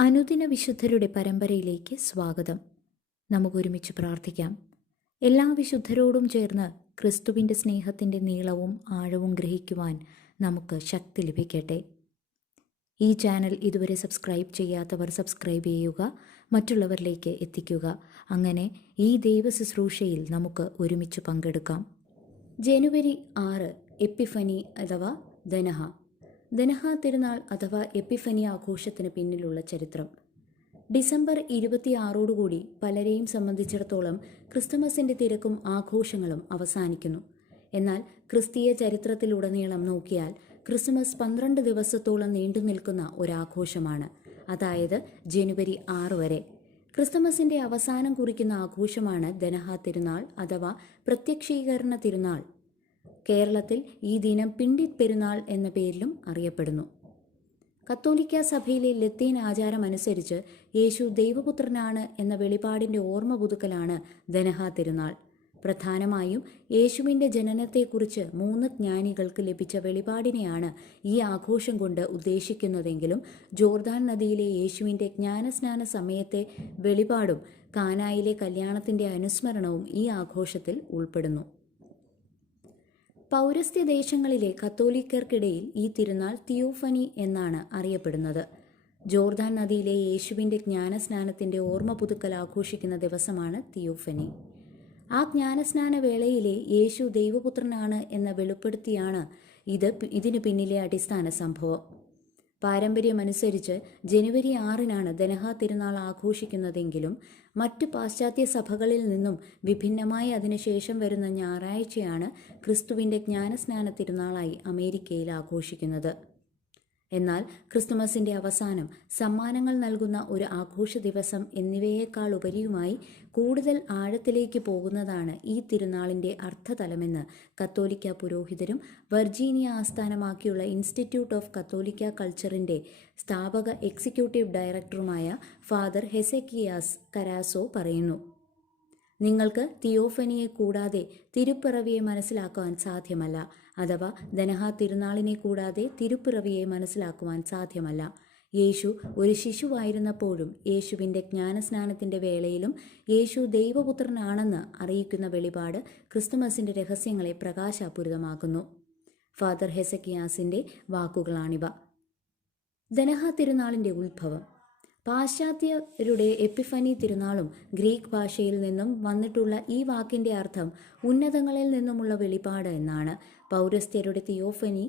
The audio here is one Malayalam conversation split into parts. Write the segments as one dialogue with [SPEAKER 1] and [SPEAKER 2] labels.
[SPEAKER 1] അനുദിന വിശുദ്ധരുടെ പരമ്പരയിലേക്ക് സ്വാഗതം. നമുക്കൊരുമിച്ച് പ്രാർത്ഥിക്കാം. എല്ലാ വിശുദ്ധരോടും ചേർന്ന് ക്രിസ്തുവിന്റെ സ്നേഹത്തിന്റെ നീളവും ആഴവും ഗ്രഹിക്കുവാൻ നമുക്ക് ശക്തി ലഭിക്കട്ടെ. ഈ ചാനൽ ഇതുവരെ സബ്സ്ക്രൈബ് ചെയ്യാത്തവർ സബ്സ്ക്രൈബ് ചെയ്യുക മറ്റുള്ളവരിലേക്ക് എത്തിക്കുക. അങ്ങനെ ഈ ദൈവ ശുശ്രൂഷയിൽ നമുക്ക് ഒരുമിച്ച് പങ്കെടുക്കാം. ജനുവരി ആറ് എപ്പിഫനി അഥവാ ദനഹ ദനഹ തിരുനാൾ അഥവാ എപ്പിഫനി ആഘോഷത്തിന് പിന്നിലുള്ള ചരിത്രം. ഡിസംബർ ഇരുപത്തിയാറോടുകൂടി പലരെയും സംബന്ധിച്ചിടത്തോളം ക്രിസ്തുമസിന്റെ തിരക്കും ആഘോഷങ്ങളും അവസാനിക്കുന്നു. എന്നാൽ ക്രിസ്തീയ ചരിത്രത്തിലുടനീളം നോക്കിയാൽ ക്രിസ്മസ് പന്ത്രണ്ട് ദിവസത്തോളം നീണ്ടു നിൽക്കുന്ന ഒരാഘോഷമാണ്. അതായത് ജനുവരി ആറ് വരെ. ക്രിസ്തുമസിന്റെ അവസാനം കുറിക്കുന്ന ആഘോഷമാണ് ദനഹ തിരുനാൾ അഥവാ പ്രത്യക്ഷീകരണ തിരുനാൾ. കേരളത്തിൽ ഈ ദിനം പിണ്ടി പെരുന്നാൾ എന്ന പേരിലും അറിയപ്പെടുന്നു. കത്തോലിക്ക സഭയിലെ ലത്തീൻ ആചാരം അനുസരിച്ച് യേശു ദൈവപുത്രനാണ് എന്ന വെളിപാടിന്റെ ഓർമ്മ പുതുക്കലാണ് ധനഹാ തിരുനാൾ. പ്രധാനമായും യേശുവിന്റെ ജനനത്തെക്കുറിച്ച് മൂന്ന് ജ്ഞാനികൾക്ക് ലഭിച്ച വെളിപാടിനെയാണ് ഈ ആഘോഷം കൊണ്ട് ഉദ്ദേശിക്കുന്നതെങ്കിലും ജോർദാൻ നദിയിലെ യേശുവിന്റെ ജ്ഞാനസ്നാന സമയത്തെ വെളിപാടും കാനായിലെ കല്യാണത്തിന്റെ അനുസ്മരണവും ഈ ആഘോഷത്തിൽ ഉൾപ്പെടുന്നു. പൗരസ്ത്യ ദേശങ്ങളിലെ കത്തോലിക്കർക്കിടയിൽ ഈ തിരുനാൾ തിയോഫനി എന്നാണ് അറിയപ്പെടുന്നത്. ജോർദാൻ നദിയിലെ യേശുവിന്റെ ജ്ഞാനസ്നാനത്തിന്റെ ഓർമ്മ പുതുക്കൽ ആഘോഷിക്കുന്ന ദിവസമാണ് തിയോഫനി. ആ ജ്ഞാനസ്നാന വേളയിലെ യേശു ദൈവപുത്രനാണ് എന്ന് വെളിപ്പെടുത്തിയാണ് ഇത് ഇതിനു പിന്നിലെ അടിസ്ഥാന സംഭവം. പാരമ്പര്യമനുസരിച്ച് ജനുവരി ആറിനാണ് ദനഹ തിരുനാൾ ആഘോഷിക്കുന്നതെങ്കിലും മറ്റ് പാശ്ചാത്യ സഭകളിൽ നിന്നും വിഭിന്നമായി അതിനുശേഷം വരുന്ന ഞായറാഴ്ചയാണ് ക്രിസ്തുവിന്റെ ജ്ഞാനസ്നാന തിരുനാളായി അമേരിക്കയിൽ ആഘോഷിക്കുന്നത്. എന്നാൽ ക്രിസ്തുമസിന്റെ അവസാനം സമ്മാനങ്ങൾ നൽകുന്ന ഒരു ആഘോഷ ദിവസം എന്നിവയേക്കാൾ ഉപരിയുമായി കൂടുതൽ ആഴത്തിലേക്ക് പോകുന്നതാണ് ഈ തിരുനാളിന്റെ അർത്ഥതലമെന്ന് കത്തോലിക്ക പുരോഹിതരും വെർജീനിയ ആസ്ഥാനമാക്കിയുള്ള ഇൻസ്റ്റിറ്റ്യൂട്ട് ഓഫ് കത്തോലിക്ക കൾച്ചറിന്റെ സ്ഥാപക എക്സിക്യൂട്ടീവ് ഡയറക്ടറുമായ ഫാദർ ഹെസെക്കിയാസ് കരാസോ പറയുന്നു. നിങ്ങൾക്ക് തിയോഫനിയെ കൂടാതെ തിരുപ്പിറവിയെ മനസ്സിലാക്കുവാൻ സാധ്യമല്ല അഥവാ ദനഹ തിരുനാളിനെ കൂടാതെ തിരുപ്പിറവിയെ മനസ്സിലാക്കുവാൻ സാധ്യമല്ല. യേശു ഒരു ശിശുവായിരുന്നപ്പോഴും യേശുവിന്റെ ജ്ഞാനസ്നാനത്തിന്റെ വേളയിലും യേശു ദൈവപുത്രനാണെന്ന് അറിയിക്കുന്ന വെളിപാട് ക്രിസ്തുമസിന്റെ രഹസ്യങ്ങളെ പ്രകാശാപൂരിതമാക്കുന്നു. ഫാദർ ഹെസക്കിയാസിന്റെ വാക്കുകളാണിവ. ദനഹ തിരുനാളിന്റെ ഉത്ഭവം. പാശ്ചാത്യരുടെ എപ്പിഫനി തിരുനാളും ഗ്രീക്ക് ഭാഷയിൽ നിന്നും വന്നിട്ടുള്ള ഈ വാക്കിന്റെ അർത്ഥം ഉന്നതങ്ങളിൽ നിന്നുമുള്ള വെളിപാട് എന്നാണ്. പൗരസ്ത്യരുടെ തിയോഫനി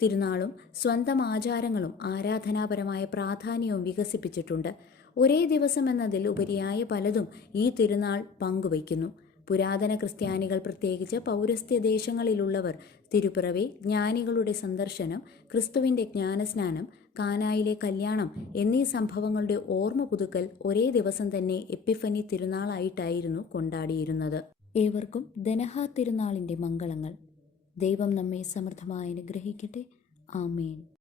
[SPEAKER 1] തിരുനാളും സ്വന്തം ആചാരങ്ങളും ആരാധനാപരമായ പ്രാധാന്യവും വികസിപ്പിച്ചിട്ടുണ്ട്. ഒരേ ദിവസം എന്നതിൽ ഉപരിയായ പലതും ഈ തിരുനാൾ പങ്കുവയ്ക്കുന്നു. പുരാതന ക്രിസ്ത്യാനികൾ പ്രത്യേകിച്ച് പൗരസ്ത്യ ദേശങ്ങളിലുള്ളവർ തിരുപ്പിറവി ജ്ഞാനികളുടെ സന്ദർശനം ക്രിസ്തുവിന്റെ ജ്ഞാനസ്നാനം കാനായിലെ കല്യാണം എന്നീ സംഭവങ്ങളുടെ ഓർമ്മ പുതുക്കൽ ഒരേ ദിവസം തന്നെ എപ്പിഫനി തിരുനാളായിട്ടായിരുന്നു കൊണ്ടാടിയിരുന്നത്. ഏവർക്കും ധനഹാ തിരുനാളിന്റെ മംഗളങ്ങൾ. ദൈവം നമ്മെ സമൃദ്ധമായി അനുഗ്രഹിക്കട്ടെ. ആമേൻ.